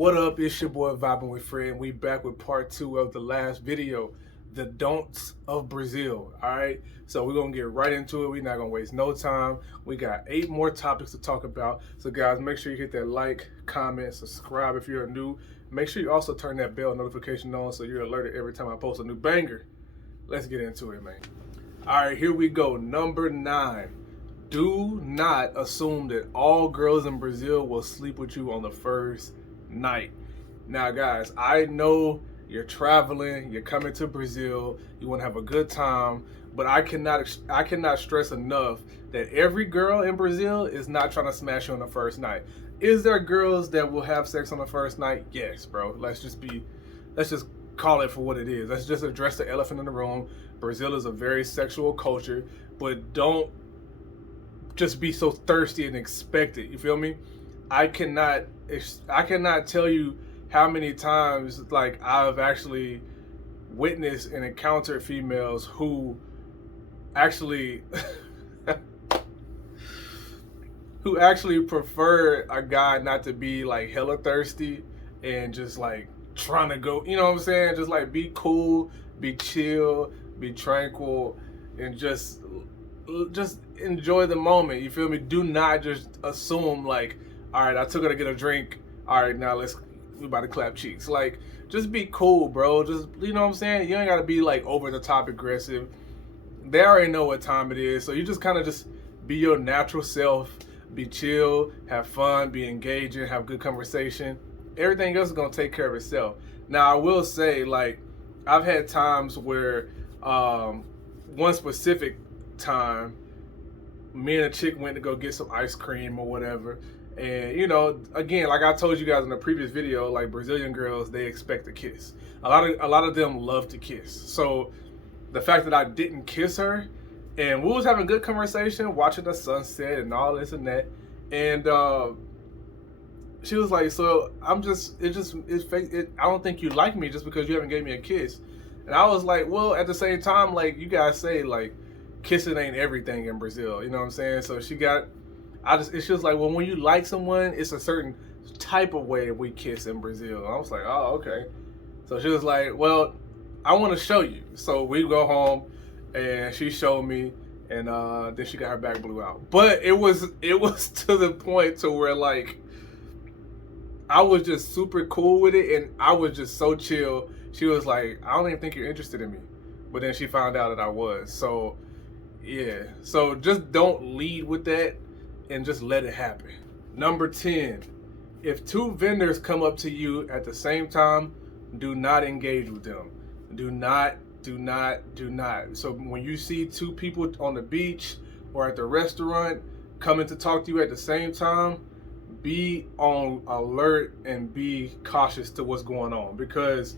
What up? It's your boy Vibing with Fred, and we back with part two of the last video, the don'ts of Brazil. All right, so we're gonna get right into it. We're not gonna waste no time. We got 8 more topics to talk about. So guys, make sure you hit that like, comment, subscribe if you're new. Make sure you also turn that bell notification on so you're alerted every time I post a new banger. Let's get into it, man. All right, here we go. Number 9. Do not assume that all girls in Brazil will sleep with you on the first night. Now, guys, I know you're traveling, you're coming to Brazil, you want to have a good time, but I cannot stress enough that every girl in Brazil is not trying to smash you on the first night. Is there girls that will have sex on the first night? Yes, bro. Let's just call it for what it is. Let's just address the elephant in the room. Brazil is a very sexual culture, but don't just be so thirsty and expect it. You feel me? I cannot tell you how many times like I've actually witnessed and encountered females who actually who actually prefer a guy not to be like hella thirsty and just like trying to go, you know what I'm saying? Just like be cool, be chill, be tranquil, and just enjoy the moment. You feel me? Do not just assume like, all right, I took her to get a drink. All right, now we about to clap cheeks. Like, just be cool, bro. Just, you know what I'm saying? You ain't gotta be like over the top aggressive. They already know what time it is, so you just kind of just be your natural self. Be chill, have fun, be engaging, have good conversation. Everything else is gonna take care of itself. Now, I will say, like, I've had times where one specific time, me and a chick went to go get some ice cream or whatever. And, you know, again, like I told you guys in the previous video, like Brazilian girls, they expect a kiss. A lot of them love to kiss. So the fact that I didn't kiss her, and we was having good conversation, watching the sunset and all this and that, and she was like, "So I don't think you like me just because you haven't gave me a kiss." And I was like, "Well, at the same time, like you guys say, like kissing ain't everything in Brazil, you know what I'm saying?" So it's just like, well, when you like someone, it's a certain type of way we kiss in Brazil. And I was like, oh, okay. So she was like, well, I want to show you. So we go home, and she showed me, and then she got her back blew out. But it was to the point to where like I was just super cool with it, and I was just so chill. She was like, I don't even think you're interested in me. But then she found out that I was. So yeah. So just don't lead with that, and just let it happen. Number 10, if 2 vendors come up to you at the same time, do not engage with them. Do not. So when you see 2 people on the beach or at the restaurant coming to talk to you at the same time, be on alert and be cautious to what's going on, because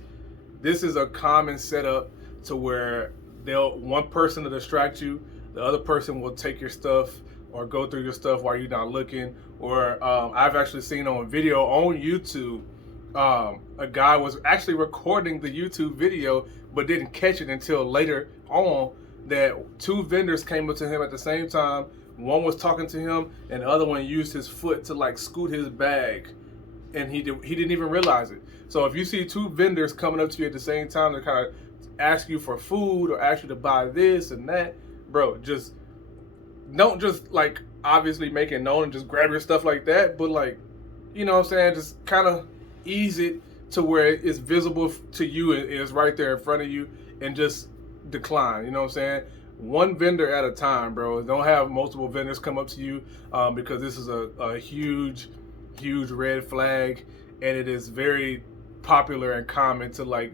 this is a common setup to where one person will distract you, the other person will take your stuff or go through your stuff while you're not looking. Or I've actually seen on video on YouTube, a guy was actually recording the YouTube video but didn't catch it until later on, that 2 vendors came up to him at the same time. One was talking to him and the other one used his foot to like scoot his bag, and he didn't even realize it. So if you see 2 vendors coming up to you at the same time to kind of ask you for food or ask you to buy this and that, bro, just don't just like obviously make it known and just grab your stuff like that, but like, you know what I'm saying, just kind of ease it to where it's visible to you and it's right there in front of you, and just decline, you know what I'm saying? One vendor at a time, bro. Don't have multiple vendors come up to you, because this is a huge red flag, and it is very popular and common to like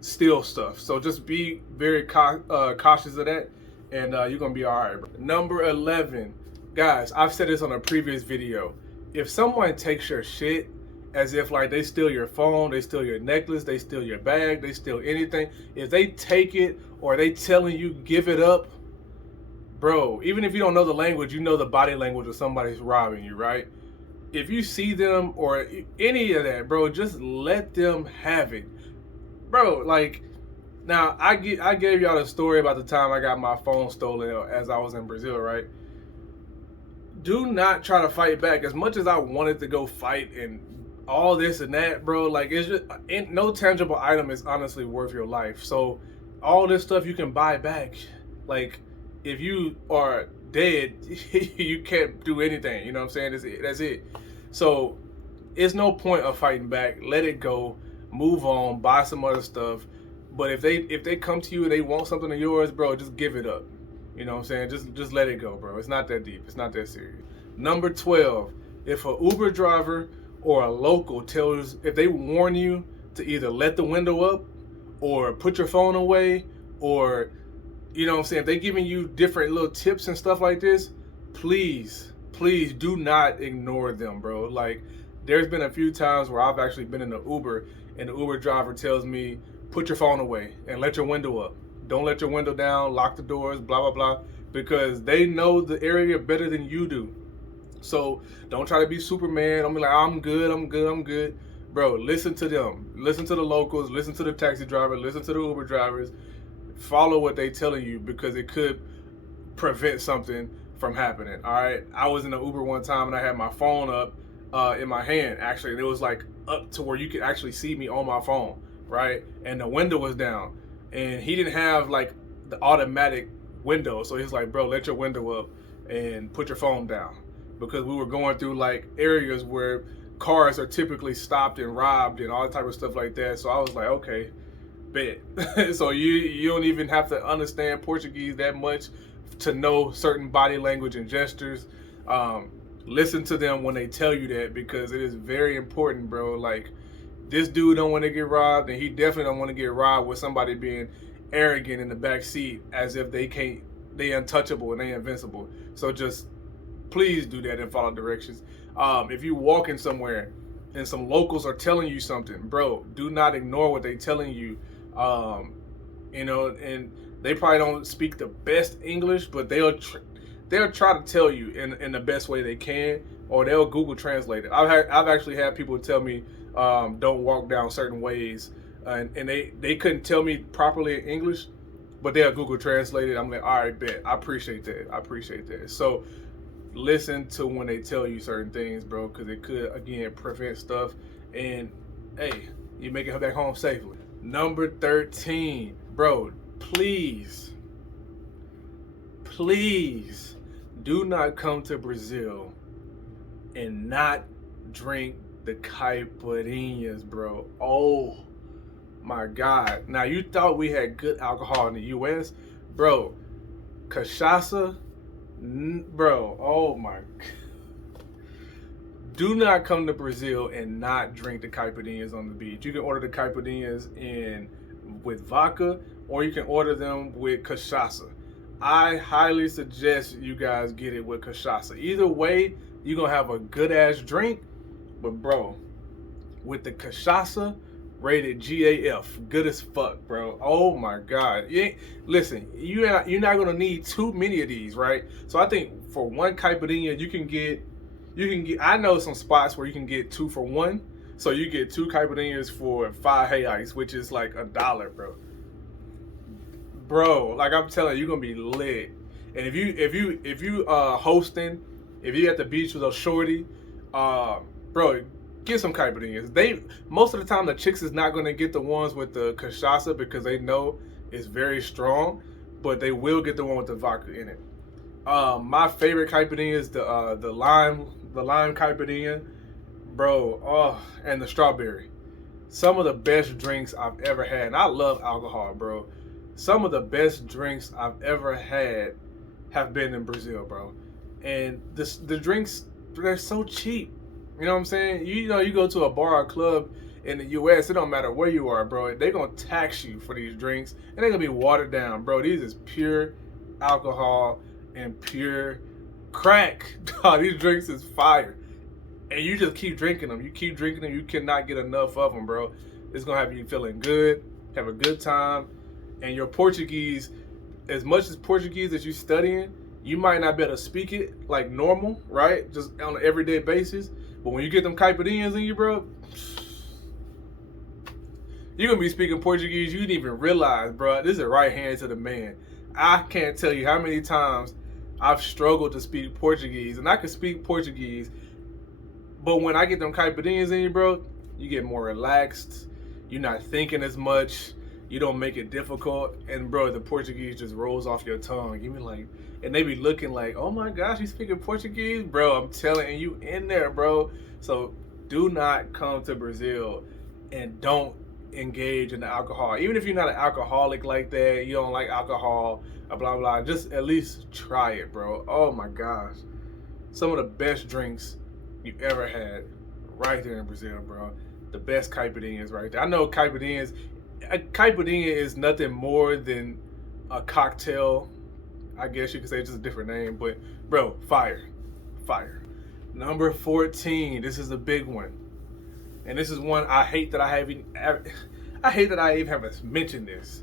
steal stuff. So just be very cautious of that, and you're gonna be all right, bro. Number 11, guys, I've said this on a previous video. If someone takes your shit as if like they steal your phone, they steal your necklace, they steal your bag, they steal anything, if they take it or they telling you give it up, bro, even if you don't know the language, you know the body language of somebody's robbing you, right? If you see them or any of that, bro, just let them have it, bro. Like, now I gave y'all the story about the time I got my phone stolen as I was in Brazil, right? Do not try to fight back. As much as I wanted to go fight and all this and that, bro. Like, it's just no tangible item is honestly worth your life. So all this stuff you can buy back. Like, if you are dead, you can't do anything. You know what I'm saying? That's it. So it's no point of fighting back. Let it go. Move on. Buy some other stuff. But if they come to you and they want something of yours, bro, just give it up. You know what I'm saying? Just let it go, bro. It's not that deep. It's not that serious. Number 12, if a Uber driver or a local if they warn you to either let the window up or put your phone away, or, you know what I'm saying, if they're giving you different little tips and stuff like this, please do not ignore them, bro. Like, there's been a few times where I've actually been in an Uber and the Uber driver tells me, put your phone away and let your window up. Don't let your window down, lock the doors, blah, blah, blah, because they know the area better than you do. So don't try to be Superman. Don't be like, I'm good. Bro, listen to them. Listen to the locals. Listen to the taxi driver. Listen to the Uber drivers. Follow what they telling you, because it could prevent something from happening. All right. I was in an Uber one time and I had my phone up in my hand, actually. And it was like up to where you could actually see me on my phone, right? And the window was down. And he didn't have like the automatic window. So he's like, bro, let your window up and put your phone down. Because we were going through like areas where cars are typically stopped and robbed and all type of stuff like that. So I was like, okay, bet. So you don't even have to understand Portuguese that much to know certain body language and gestures. Listen to them when they tell you that, because it is very important, bro. Like, this dude don't want to get robbed, and he definitely don't want to get robbed with somebody being arrogant in the back seat as if they untouchable and they invincible. So just please do that and follow directions. If you walking somewhere and some locals are telling you something, bro, do not ignore what they telling you. You know, and they probably don't speak the best English, but they'll try to tell you in the best way they can, or they'll Google Translate it. I've actually had people tell me don't walk down certain ways, and they couldn't tell me properly in English, but they'll Google Translate it. I'm like, all right, bet. I appreciate that. So listen to when they tell you certain things, bro, because it could, again, prevent stuff. And hey, you make it back home safely. Number 13, bro, please do not come to Brazil and not drink the caipirinhas, bro. Oh my God. Now, you thought we had good alcohol in the US, bro. Cachaça, bro, oh my. Do not come to Brazil and not drink the caipirinhas on the beach. You can order the caipirinhas with vodka, or you can order them with cachaça. I highly suggest you guys get it with cachaça. Either way, you're going to have a good-ass drink. But, bro, with the cachaça, rated GAF. Good as fuck, bro. Oh, my God. Listen, you're not going to need too many of these, right? So I think for one caipirinha, you can get, I know some spots where you can get 2 for 1. So you get 2 caipirinhas for 5 reais, which is like $1, bro. Bro, like I'm telling you, you're gonna be lit. And if you hosting, if you at the beach with a shorty, bro, get some caipirinhas. Most of the time the chicks is not gonna get the ones with the cachaça because they know it's very strong, but they will get the one with the vodka in it. My favorite caipirinha is the lime caipirinha, bro. Oh, and the strawberry. Some of the best drinks I've ever had. And I love alcohol, bro. Some of the best drinks I've ever had have been in Brazil, bro. And the drinks, they're so cheap. You know what I'm saying? You know, you go to a bar or club in the US, it don't matter where you are, bro. They're going to tax you for these drinks, and they're going to be watered down, bro. These is pure alcohol and pure crack. These drinks is fire. And you just keep drinking them. You keep drinking them. You cannot get enough of them, bro. It's going to have you feeling good, have a good time. And your Portuguese, as much as Portuguese that you're studying, you might not be able to speak it like normal, right? Just on an everyday basis. But when you get them caipirinhas in you, bro, you're going to be speaking Portuguese you didn't even realize, bro. This is a right hand to the man. I can't tell you how many times I've struggled to speak Portuguese. And I can speak Portuguese, But when I get them caipirinhas in you, bro, you get more relaxed. You're not thinking as much. You don't make it difficult. And bro, the Portuguese just rolls off your tongue. You be like, and they be looking like, oh my gosh, you speaking Portuguese? Bro, I'm telling you in there, bro. So do not come to Brazil and don't engage in the alcohol. Even if you're not an alcoholic like that, you don't like alcohol, blah, blah, just at least try it, bro. Oh my gosh. Some of the best drinks you ever had right there in Brazil, bro. The best caipirinhas right there. I know caipirinhas, a caipirinha is nothing more than a cocktail. I guess you could say it's just a different name, but bro, fire. Number 14, this is a big one. And this is one I hate that I even have mentioned this.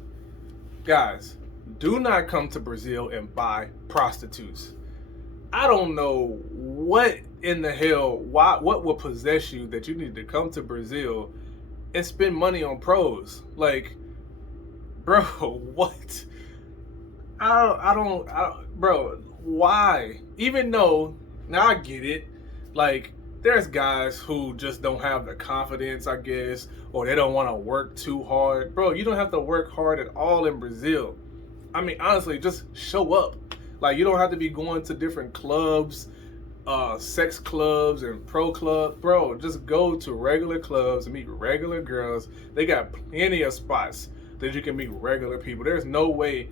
Guys, do not come to Brazil and buy prostitutes. I don't know what in the hell, what will possess you that you need to come to Brazil and spend money on pros. Like, bro, what? I don't, bro, why? Even though, now I get it, like, there's guys who just don't have the confidence, I guess, or they don't want to work too hard. Bro, you don't have to work hard at all in Brazil. I mean, honestly, just show up. Like, you don't have to be going to different clubs, sex clubs and pro clubs. Bro, just go to regular clubs and meet regular girls. They got plenty of spots that you can meet regular people. There's no way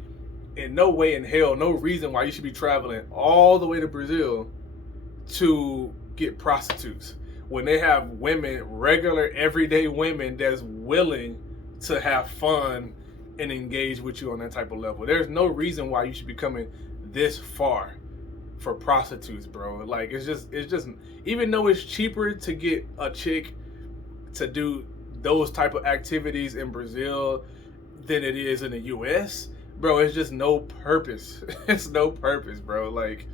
in hell, no reason why you should be traveling all the way to Brazil to get prostitutes when they have women, regular everyday women that's willing to have fun and engage with you on that type of level. There's no reason why you should be coming this far for prostitutes, bro. Like, it's just even though it's cheaper to get a chick to do those type of activities in Brazil than it is in the US, bro, it's just no purpose. It's no purpose, bro. Like,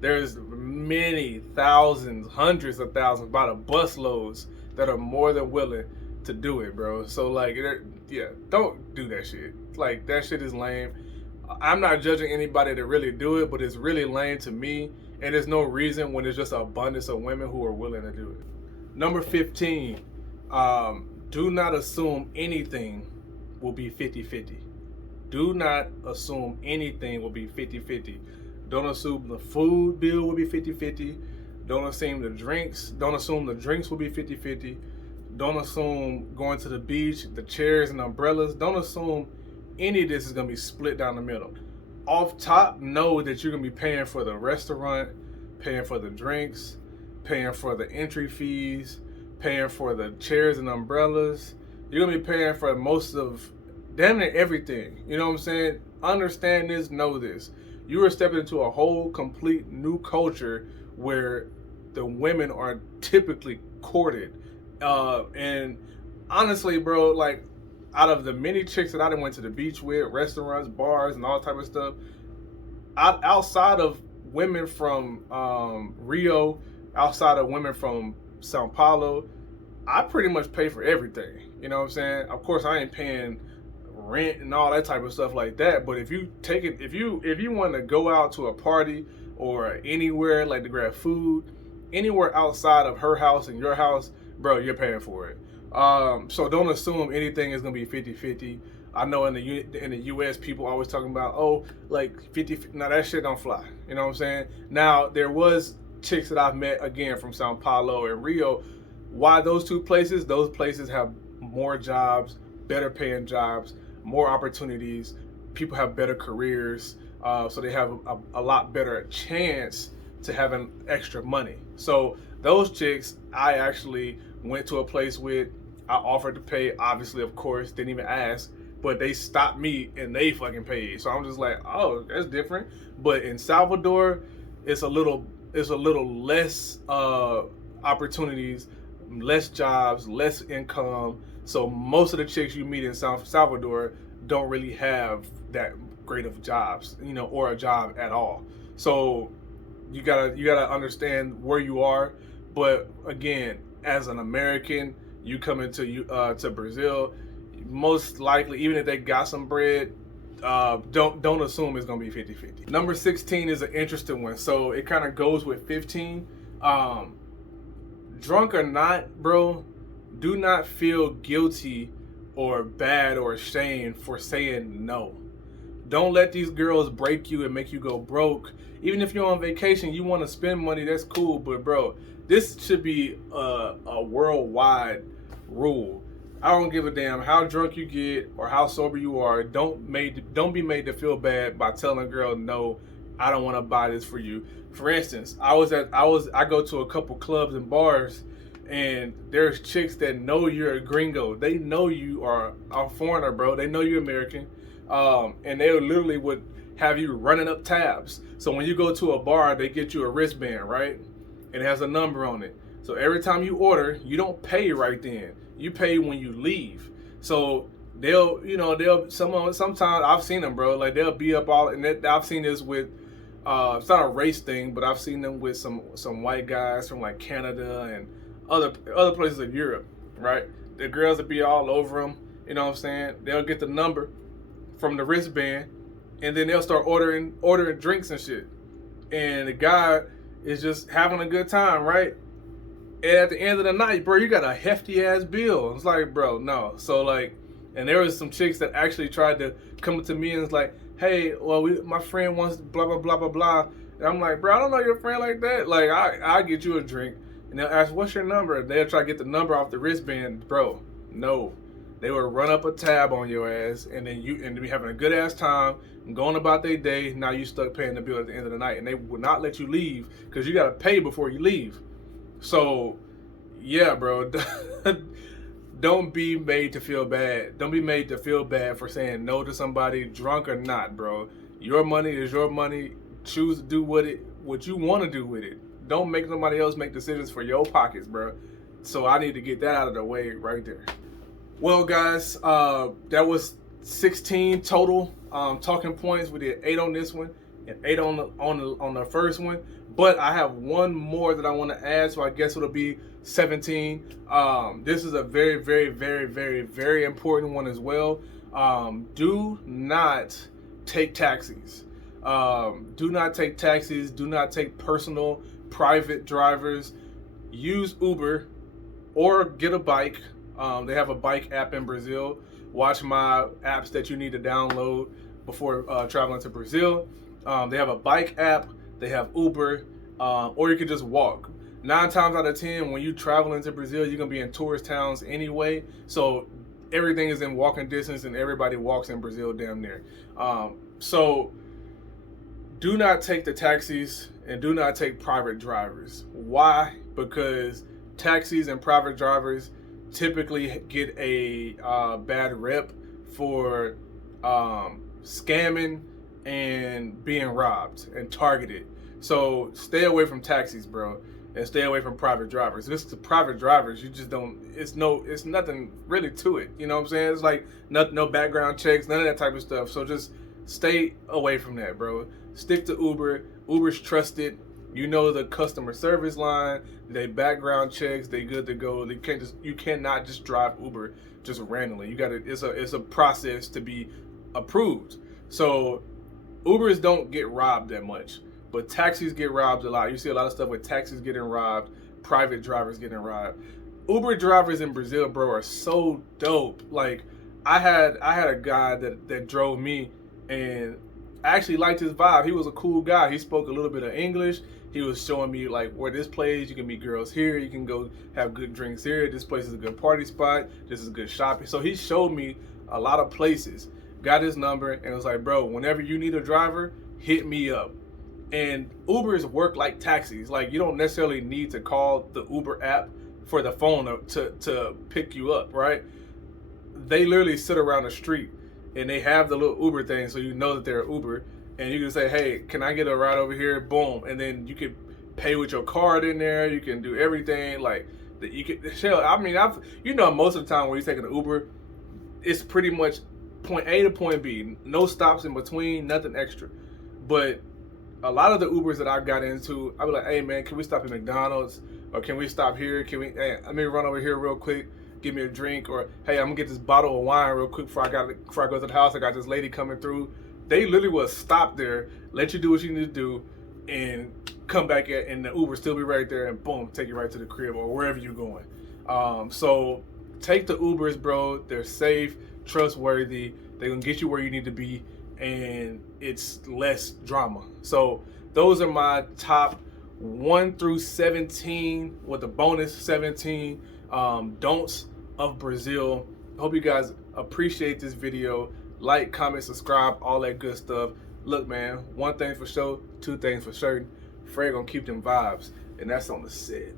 there's many thousands, hundreds of thousands, by the busloads that are more than willing to do it, bro. So, like, yeah, don't do that shit. Like, that shit is lame. I'm not judging anybody that really do it, but it's really lame to me. And there's no reason when there's just an abundance of women who are willing to do it. Number 15, do not assume anything will be 50-50. Do not assume anything will be 50-50. Don't assume the food bill will be 50-50. Don't assume the drinks will be 50-50. Don't assume going to the beach, the chairs and umbrellas. Don't assume any of this is going to be split down the middle. Off top, know that you're going to be paying for the restaurant, paying for the drinks, paying for the entry fees, paying for the chairs and umbrellas. You're going to be paying for most of, damn near everything. You know what I'm saying? Understand this, know this. You are stepping into a whole complete new culture where the women are typically courted. And honestly, bro, like, out of the many chicks that I done went to the beach with, restaurants, bars, and all type of stuff, outside of women from Rio, outside of women from Sao Paulo, I pretty much pay for everything. You know what I'm saying? Of course, I ain't paying rent and all that type of stuff like that. But if you want to go out to a party or anywhere, like to grab food, anywhere outside of her house and your house, bro, you're paying for it. So don't assume anything is gonna be 50-50. I know in the US people always talking about, oh, like 50. Now that shit don't fly. You know what I'm saying? Now there was chicks that I've met again from Sao Paulo and Rio. Why those two places? Those places have more jobs, better paying jobs, more opportunities. People have better careers, so they have a lot better chance to having extra money. So those chicks, I actually went to a place with. I offered to pay, obviously, of course, didn't even ask, but they stopped me and they fucking paid. So I'm just like, oh, that's different. But in Salvador, it's a little less opportunities, less jobs, less income. So most of the chicks you meet in Salvador don't really have that great of jobs, you know, or a job at all. So you gotta understand where you are. But again, as an American, you come into to Brazil, most likely, even if they got some bread, don't assume it's gonna be 50-50. Number 16 is an interesting one. So it kind of goes with 15. drunk or not, bro, do not feel guilty or bad or ashamed for saying no. Don't let these girls break you and make you go broke. Even if you're on vacation, you want to spend money, that's cool. But bro, this should be a worldwide rule. I don't give a damn how drunk you get or how sober you are. Don't be made to feel bad by telling a girl, no, I don't want to buy this for you. For instance, I go to a couple clubs and bars, and there's chicks that know you're a gringo. They know you are a foreigner, bro. They know you're American. And they literally would have you running up tabs. So when you go to a bar, they get you a wristband, right? And it has a number on it. So every time you order, you don't pay right then. You pay when you leave. So sometimes I've seen them, bro. Like they'll be up all, and I've seen this with, it's not a race thing, but I've seen them with some white guys from like Canada and other places in Europe, right? The girls will be all over them. You know what I'm saying? They'll get the number from the wristband, and then they'll start ordering drinks and shit. And the guy is just having a good time, right? And at the end of the night, bro, you got a hefty ass bill. It's like, bro, no. So like, and there was some chicks that actually tried to come to me and was like, hey, well, my friend wants blah blah blah blah blah. And I'm like, bro, I don't know your friend like that. Like, I get you a drink, and they'll ask, what's your number? They'll try to get the number off the wristband, bro. No. They would run up a tab on your ass, and then you be having a good ass time and going about their day. Now you stuck paying the bill at the end of the night, and they would not let you leave because you got to pay before you leave. So, yeah, bro, don't be made to feel bad. Don't be made to feel bad for saying no to somebody, drunk or not, bro. Your money is your money. Choose to do what you want to do with it. Don't make somebody else make decisions for your pockets, bro. So I need to get that out of the way right there. Well, guys, that was 16 total talking points. We did 8 on this one and 8 on the first one. But I have one more that I want to add, so I guess it'll be 17. This is a very, very, very, very, very important one as well. Do not take taxis. Do not take taxis. Do not take personal, private drivers. Use Uber or get a bike. They have a bike app in Brazil. Watch my apps that you need to download before traveling to Brazil. They have a bike app. They have Uber, or you can just walk. 9 times out of 10, when you travel into Brazil, you're gonna be in tourist towns anyway. So everything is in walking distance, and everybody walks in Brazil damn near. So do not take the taxis and do not take private drivers. Why? Because taxis and private drivers typically get a bad rep for scamming and being robbed and targeted. So stay away from taxis, bro, and stay away from private drivers. If it's private drivers, you just don't. It's nothing really to it. You know what I'm saying? It's like no background checks, none of that type of stuff. So just stay away from that, bro. Stick to Uber. Uber's trusted. You know the customer service line. They background checks. They good to go. You cannot just drive Uber just randomly. You got to. It's a process to be approved. So Ubers don't get robbed that much, but taxis get robbed a lot. You see a lot of stuff with taxis getting robbed, private drivers getting robbed. Uber drivers in Brazil, bro, are so dope. Like I had a guy that drove me, and I actually liked his vibe. He was a cool guy. He spoke a little bit of English. He was showing me like where this place, you can meet girls here, you can go have good drinks here. This place is a good party spot. This is good shopping. So he showed me a lot of places. Got his number and was like, bro, whenever you need a driver, hit me up. And Ubers work like taxis. Like you don't necessarily need to call the Uber app for the phone to pick you up, right? They literally sit around the street and they have the little Uber thing, so you know that they're Uber. And you can say, hey, can I get a ride over here? Boom. And then you can pay with your card in there. You can do everything. Like, you can, I mean, most of the time when you're taking an Uber, it's pretty much point A to point B. No stops in between, nothing extra. But a lot of the Ubers that I got into, I'd be like, hey, man, can we stop at McDonald's? Or can we stop here? Hey, let me run over here real quick, give me a drink. Or, hey, I'm going to get this bottle of wine real quick before I go to the house. I got this lady coming through. They literally will stop there, let you do what you need to do, and come back at, and the Uber still be right there, and boom, take you right to the crib or wherever you're going. So take the Ubers, bro. They're safe, trustworthy. They're gonna get you where you need to be, and it's less drama. So those are my top 1 through 17 with a bonus 17 don'ts of Brazil. Hope you guys appreciate this video. Like, comment, subscribe, all that good stuff. Look, man, one thing for sure, two things for certain. Fred gonna keep them vibes, and that's on the set.